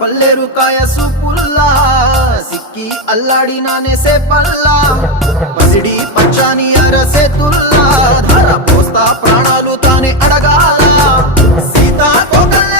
పల్లెరు కాయ సూపుల్లా సిక్కి అల్లాడినానే సేపల్లా పసిడి పచ్చాని అరసేతుల్లా ధర పోస్తా ప్రాణాలు తానే అడగాల సీతా కోకల్ల